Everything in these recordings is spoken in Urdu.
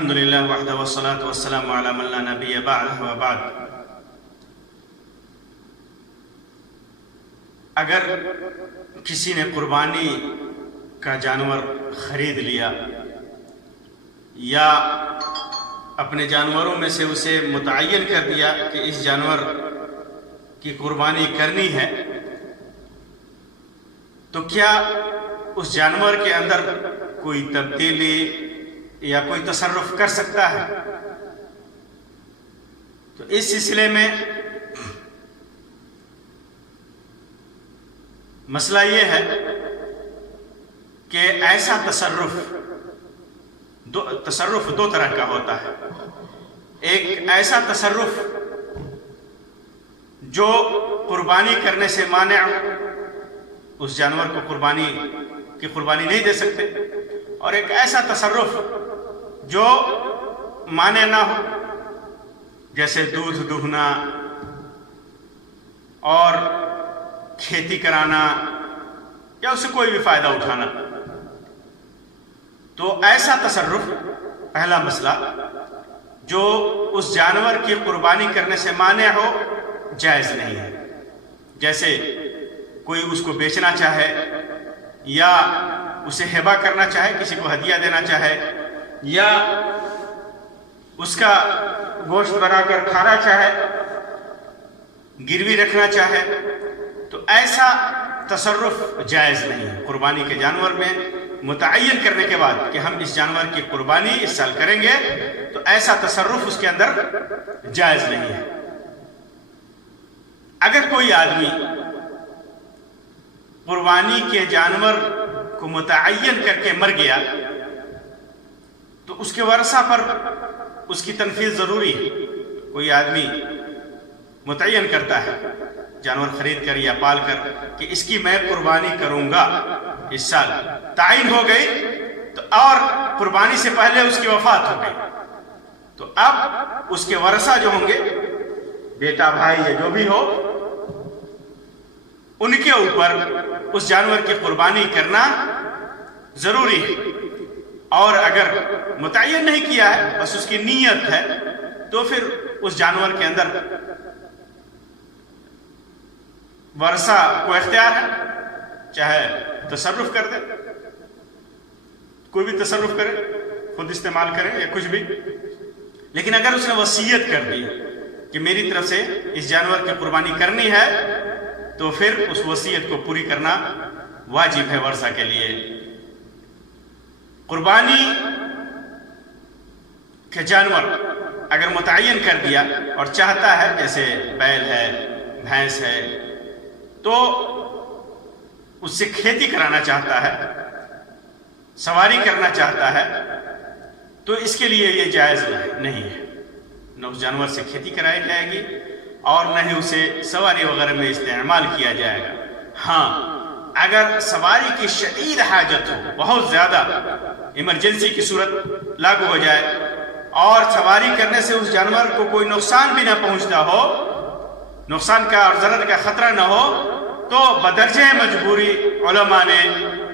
الحمدللہ وحدہ والصلاة والسلام علی من لا نبی بعدہ وبعد۔ اگر کسی نے قربانی کا جانور خرید لیا یا اپنے جانوروں میں سے اسے متعین کر دیا کہ اس جانور کی قربانی کرنی ہے، تو کیا اس جانور کے اندر کوئی تبدیلی یا کوئی تصرف کر سکتا ہے؟ تو اس سلسلے میں مسئلہ یہ ہے کہ ایسا تصرف دو طرح کا ہوتا ہے۔ ایک ایسا تصرف جو قربانی کرنے سے مانع، اس جانور کو قربانی نہیں دے سکتے، اور ایک ایسا تصرف جو مانع نہ ہو، جیسے دودھ دہنا اور کھیتی کرانا یا اس سے کوئی بھی فائدہ اٹھانا۔ تو ایسا تصرف، پہلا مسئلہ، جو اس جانور کی قربانی کرنے سے مانع ہو، جائز نہیں ہے۔ جیسے کوئی اس کو بیچنا چاہے یا اسے ہبہ کرنا چاہے، کسی کو ہدیہ دینا چاہے، یا اس کا گوشت بنا کر کھانا چاہے، گروی رکھنا چاہے، تو ایسا تصرف جائز نہیں ہے۔ قربانی کے جانور میں متعین کرنے کے بعد کہ ہم اس جانور کی قربانی اس سال کریں گے، تو ایسا تصرف اس کے اندر جائز نہیں ہے۔ اگر کوئی آدمی قربانی کے جانور کو متعین کر کے مر گیا تو اس کے ورثہ پر اس کی تنفیذ ضروری ہے۔ کوئی آدمی متعین کرتا ہے جانور خرید کر یا پال کر کہ اس کی میں قربانی کروں گا اس سال، تعین ہو گئی تو، اور قربانی سے پہلے اس کی وفات ہو گئی، تو اب اس کے ورثہ جو ہوں گے، بیٹا، بھائی یا جو بھی ہو، ان کے اوپر اس جانور کی قربانی کرنا ضروری ہے۔ اور اگر متعین نہیں کیا ہے، بس اس کی نیت ہے، تو پھر اس جانور کے اندر ورثہ کو اختیار ہے، چاہے تصرف کر دے، کوئی بھی تصرف کرے، خود استعمال کرے یا کچھ بھی، لیکن اگر اس نے وصیت کر دی کہ میری طرف سے اس جانور کی قربانی کرنی ہے، تو پھر اس وصیت کو پوری کرنا واجب ہے ورثہ کے لیے۔ قربانی کے جانور اگر متعین کر دیا اور چاہتا ہے، جیسے بیل ہے، بھینس ہے، تو اس سے کھیتی کرانا چاہتا ہے، سواری کرنا چاہتا ہے، تو اس کے لیے یہ جائز نہیں ہے۔ نہ اس جانور سے کھیتی کرائی جائے گی اور نہ ہی اسے سواری وغیرہ میں استعمال کیا جائے گا۔ ہاں، اگر سواری کی شدید حاجت ہو، بہت زیادہ ایمرجنسی کی صورت لاگو ہو جائے اور سواری کرنے سے اس جانور کو کوئی نقصان بھی نہ پہنچتا ہو، نقصان کا اور ضرر کا خطرہ نہ ہو، تو بدرجہ مجبوری علماء نے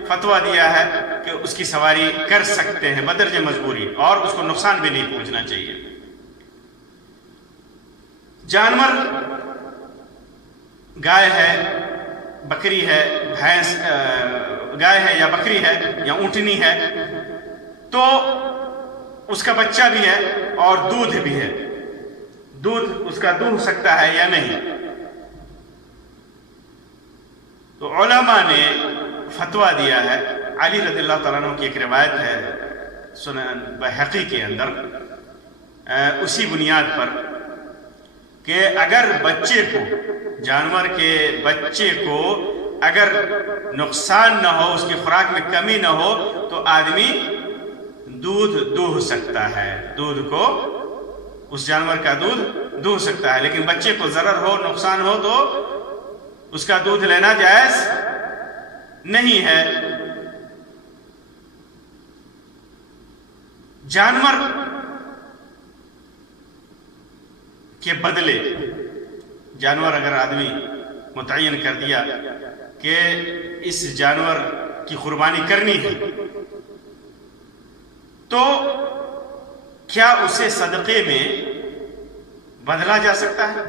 فتویٰ دیا ہے کہ اس کی سواری کر سکتے ہیں بدرجہ مجبوری، اور اس کو نقصان بھی نہیں پہنچنا چاہیے۔ جانور گائے ہے، بکری ہے، بھینس، گائے ہے یا بکری ہے یا اونٹنی ہے، تو اس کا بچہ بھی ہے اور دودھ بھی ہے، دودھ اس کا دودھ سکتا ہے یا نہیں؟ تو علماء نے فتویٰ دیا ہے۔ علی رضی اللہ تعالیٰ عنہ کی ایک روایت ہے سنن بحقی کے اندر، اسی بنیاد پر کہ اگر بچے کو، جانور کے بچے کو اگر نقصان نہ ہو، اس کی خوراک میں کمی نہ ہو، تو آدمی دودھ دوہ سکتا ہے، دودھ کو، اس جانور کا دودھ دوہ سکتا ہے۔ لیکن بچے کو ضرر ہو، نقصان ہو، تو اس کا دودھ لینا جائز نہیں ہے۔ جانور کے بدلے، جانور اگر آدمی متعین کر دیا کہ اس جانور کی قربانی کرنی ہے، تو کیا اسے صدقے میں بدلا جا سکتا ہے؟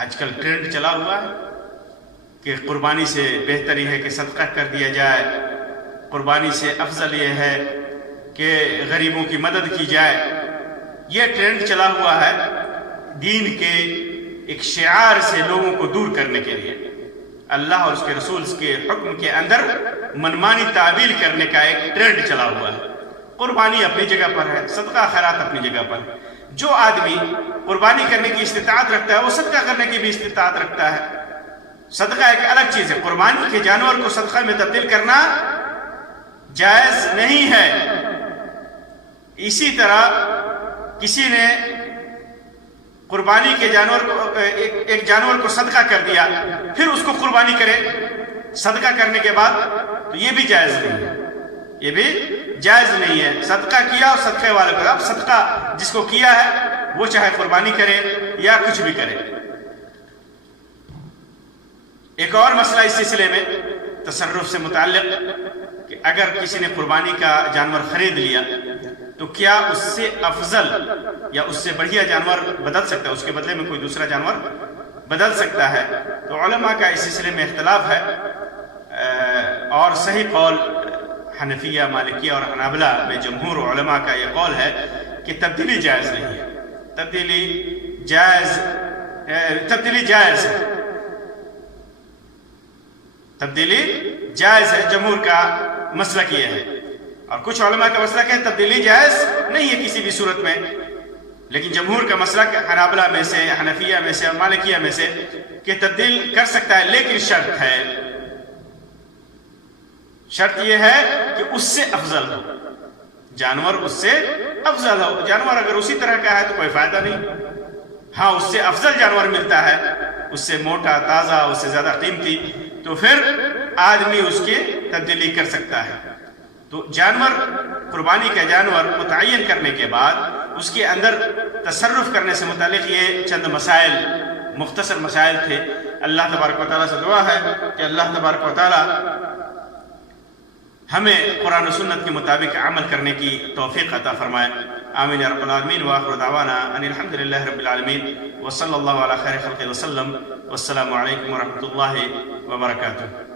آج کل ٹرینڈ چلا ہوا ہے کہ قربانی سے بہتر یہ ہے کہ صدقہ کر دیا جائے، قربانی سے افضل یہ ہے کہ غریبوں کی مدد کی جائے۔ یہ ٹرینڈ چلا ہوا ہے دین کے ایک شعار سے لوگوں کو دور کرنے کے لیے، اللہ اور اس کے رسول کے حکم کے اندر منمانی تعویل کرنے کا ایک ٹرینڈ چلا ہوا ہے۔ قربانی اپنی جگہ پر ہے، صدقہ خیرات اپنی جگہ پر ہے۔ جو آدمی قربانی کرنے کی استطاعت رکھتا ہے وہ صدقہ کرنے کی بھی استطاعت رکھتا ہے۔ صدقہ ایک الگ چیز ہے، قربانی کے جانور کو صدقہ میں تبدیل کرنا جائز نہیں ہے۔ اسی طرح کسی نے قربانی کے جانور کو ایک جانور کو صدقہ کر دیا، پھر اس کو قربانی کرے صدقہ کرنے کے بعد، تو یہ بھی جائز نہیں ہے، یہ بھی جائز نہیں ہے۔ صدقہ کیا اور صدقے والے کو، اب صدقہ جس کو کیا ہے وہ چاہے قربانی کرے یا کچھ بھی کرے۔ ایک اور مسئلہ اس سلسلے میں تصرف سے متعلق کہ اگر کسی نے قربانی کا جانور خرید لیا تو کیا اس سے افضل یا اس سے بڑھیا جانور بدل سکتا ہے، اس کے بدلے میں کوئی دوسرا جانور بدل سکتا ہے؟ تو علماء کا اس سلسلے میں اختلاف ہے، اور صحیح قول حنفیہ، مالکیہ اور حنابلہ میں جمہور علماء کا یہ قول ہے کہ تبدیلی جائز نہیں ہے، تبدیلی جائز ہے، تبدیلی جائز ہے۔ جمہور کا مسلک یہ ہے، اور کچھ علماء کا مسلک ہے تبدیلی جائز نہیں ہے کسی بھی صورت میں، لیکن جمہور کا مسلک حنابلہ میں سے، حنفیہ میں سے اور مالکیہ میں سے کہ تبدیل کر سکتا ہے، لیکن شرط ہے، شرط یہ ہے کہ اس سے افضل ہو، جانور اس سے افضل ہو۔ جانور اگر اسی طرح کا ہے تو کوئی فائدہ نہیں، ہاں اس سے افضل جانور ملتا ہے، اس سے موٹا، تازہ، اس سے زیادہ قیمتی، تو پھر آدمی اس کی تبدیلی کر سکتا ہے۔ تو جانور، قربانی کا جانور متعین کرنے کے بعد اس کے اندر تصرف کرنے سے متعلق یہ چند مسائل، مختصر مسائل تھے۔ اللہ تبارک و تعالیٰ سے دعا ہے کہ اللہ تبارک و تعالیٰ ہمیں قرآن و سنت کے مطابق عمل کرنے کی توفیق عطا فرمائے۔ آمین یا رب العالمین، وآخر دعوانا ان الحمد للہ رب العالمین، وصلی اللہ علی خیر خلق وسلم، والسلام علیکم ورحمۃ اللہ وبرکاتہ۔